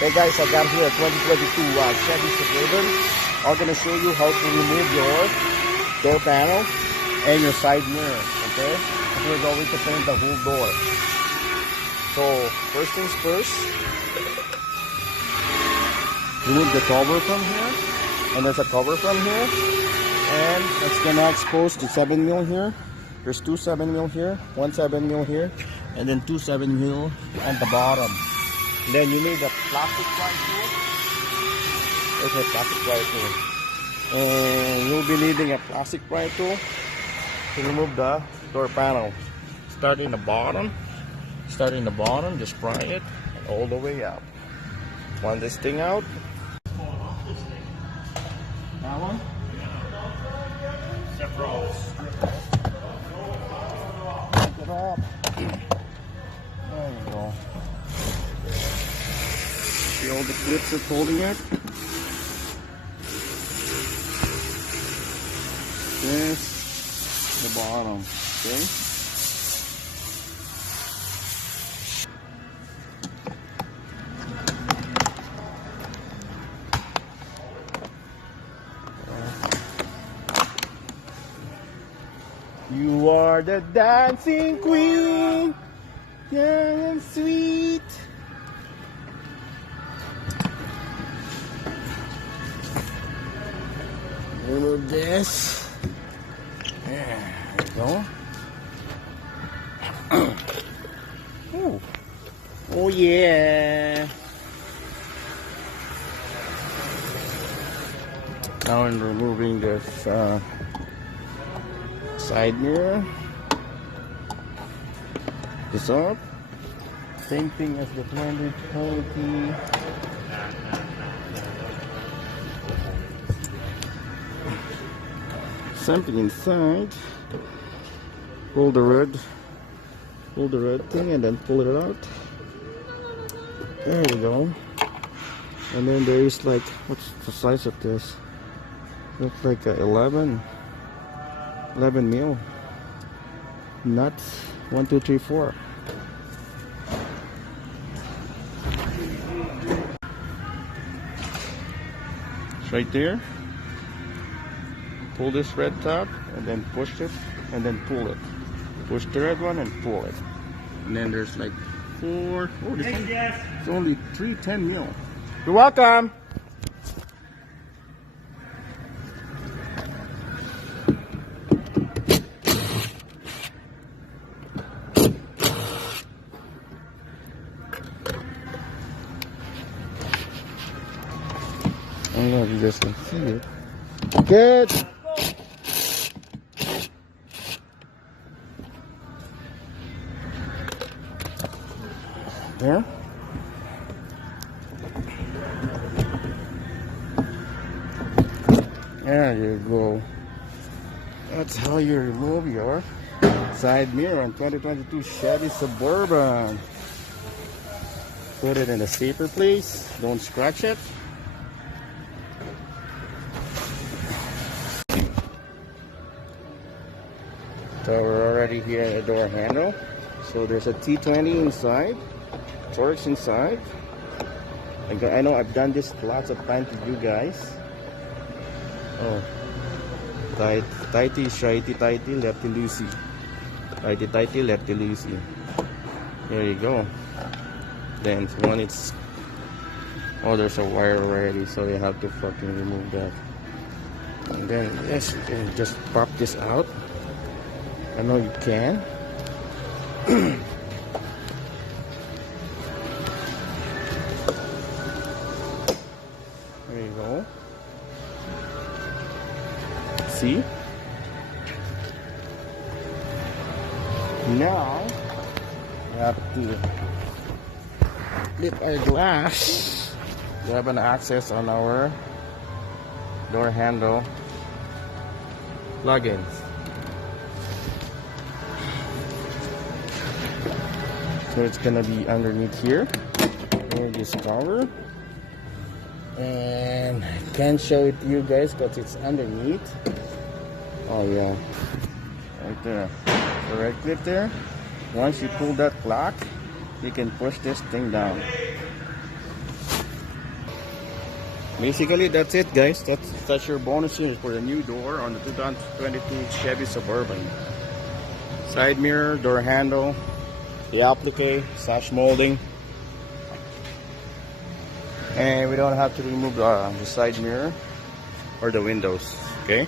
Hey guys, I got here a 2022 Chevy Suburban. I'm gonna show you how to remove your door panel and your side mirror. Okay, we're going to paint the whole door. So first things first, remove the cover from here, and there's a cover from here, and it's gonna expose the 7mm here. There's two 7mm here, one 7mm here, and then two 7mm at the bottom. Then you need a plastic pry tool. There's a plastic pry tool. And you'll be needing a plastic pry tool to remove the door panel. Starting the bottom, just pry it all the way out. Want this thing out? That one? Several. Take it off. There you go. See all the clips that's holding it? This, the bottom, okay? You are the dancing queen, young and sweet. Remove this. There you go. Oh. Oh yeah. Now I'm removing this side mirror. This up. Same thing as the 2020. Something inside. Pull the red thing and then pull it out. There you go. And then there is like, what's the size of this? Looks like a 11 mil nuts. 1 2 3 4. It's right there. Pull this red top and then push it and then pull it. Push the red one and pull it. And then there's like 4. Oh, this one, it's only 3 10mm. You're welcome. I don't know if you guys can see it. Good. There. There you go. That's how you remove your side mirror on 2022 Chevy Suburban. Put it in a safer place. Don't scratch it. So we're already here at the door handle. So there's a T20 inside. Torx inside. I know I've done this lots of times with you guys. Oh, tighty, shitey, tighty, lefty, loosey. Tighty, tighty, lefty, loosey. There you go. Then when it's, oh, there's a wire already, so you have to fucking remove that. And then yes, you can just pop this out. I know you can. There you go. See? Now we have to flip our glass. We have an access on our door handle plugins. So it's gonna be underneath here. We'll just cover. And I can't show it to you guys because it's underneath. Oh yeah, right there. So right click there. Once you pull that lock, you can push this thing down. Basically, that's it, guys. That's your bonus unit for the new door on the 2022 Chevy Suburban. Side mirror, door handle, the applique, sash molding, and we don't have to remove the side mirror or the windows. Okay.